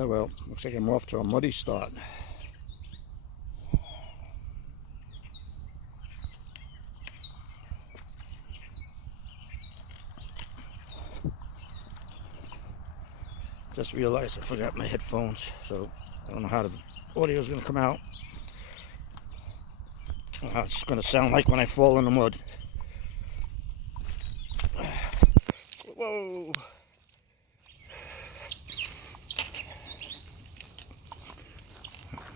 Oh well, looks like I'm off to a muddy start. Just realized I forgot my headphones, so I don't know how the audio is going to come out. How it's going to sound like when I fall in the mud. Whoa!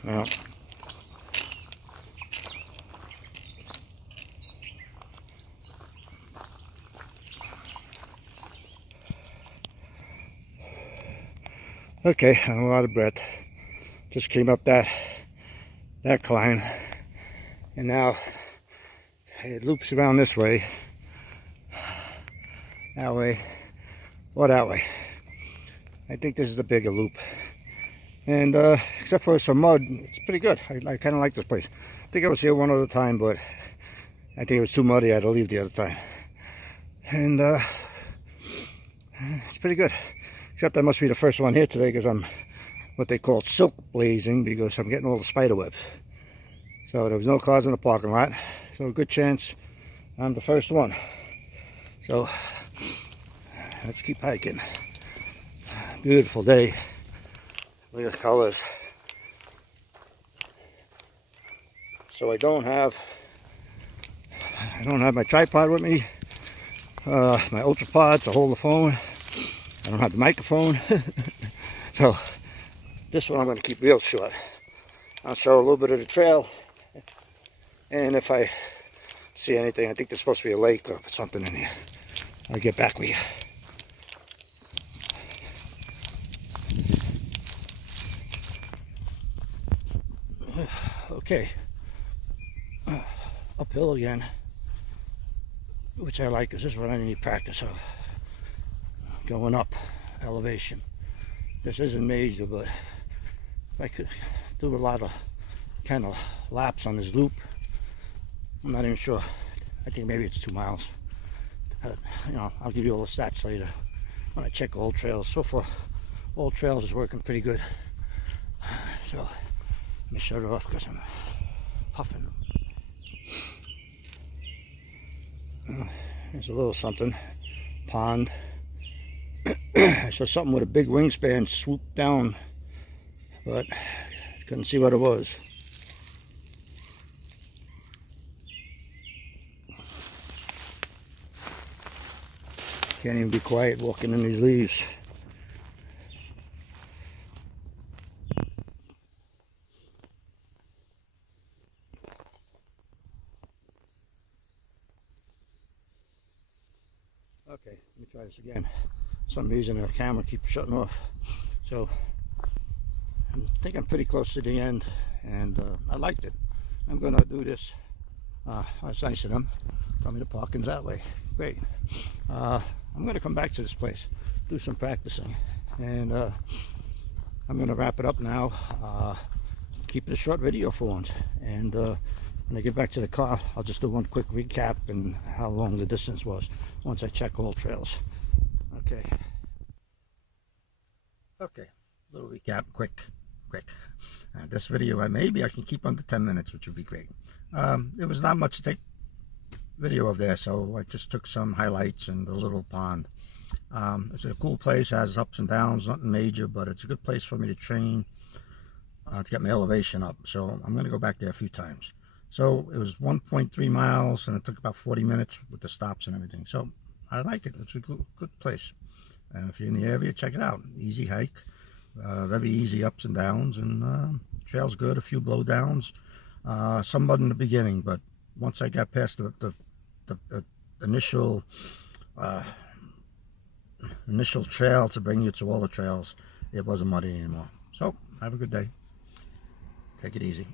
Well, okay, I'm out of breath. Just came up that climb, and now it loops around this way, that way, or that way. I think this is the bigger loop, and except for some mud, it's pretty good. I kind of like this place. I think I was here one other time, but I think it was too muddy. I had to leave the other time, and it's pretty good. Except I must be the first one here today because I'm what they call silk blazing, because I'm getting all the spider webs. So there was no cars in the parking lot, so a good chance I'm the first one. So let's keep hiking. Beautiful day. Look at the colors. So I don't have my tripod with me, my ultra pod to hold the phone. I don't have the microphone. So this one I'm going to keep real short. I'll show a little bit of the trail, and if I see anything, I think there's supposed to be a lake or something in here, I'll get back with you. Okay, uphill again, which I like because this is what I need practice of, going up elevation. This isn't major, but if I could do a lot of kind of laps on this loop, I'm not even sure. I think maybe it's 2 miles. You know, I'll give you all the stats later when I check all trails. So far, all trails is working pretty good. So let me shut it off because I'm huffing. There's a little something, pond. I saw something with a big wingspan swoop down, but couldn't see what it was. Can't even be quiet walking in these leaves. Okay, let me try this again. For some reason the camera keeps shutting off. So I think I'm pretty close to the end, and I liked it. I'm going to do this. It's nice of them. Tell me the parking's that way. Great. I'm going to come back to this place, do some practicing, and I'm going to wrap it up now. Keep it a short video for once, and when I get back to the car, I'll just do one quick recap and how long the distance was once I check all trails. Okay. Okay, little recap, quick. This video, maybe I can keep under 10 minutes, which would be great. It was not much to take video of there, so I just took some highlights and the little pond. It's a cool place, has ups and downs, nothing major, but it's a good place for me to train, to get my elevation up. So I'm going to go back there a few times. So it was 1.3 miles, and it took about 40 minutes with the stops and everything. So I like it. It's a good place. And if you're in the area, check it out. Easy hike, very easy ups and downs, and trail's good. A few blowdowns, some mud in the beginning, but once I got past the initial trail to bring you to all the trails, it wasn't muddy anymore. So have a good day. Take it easy.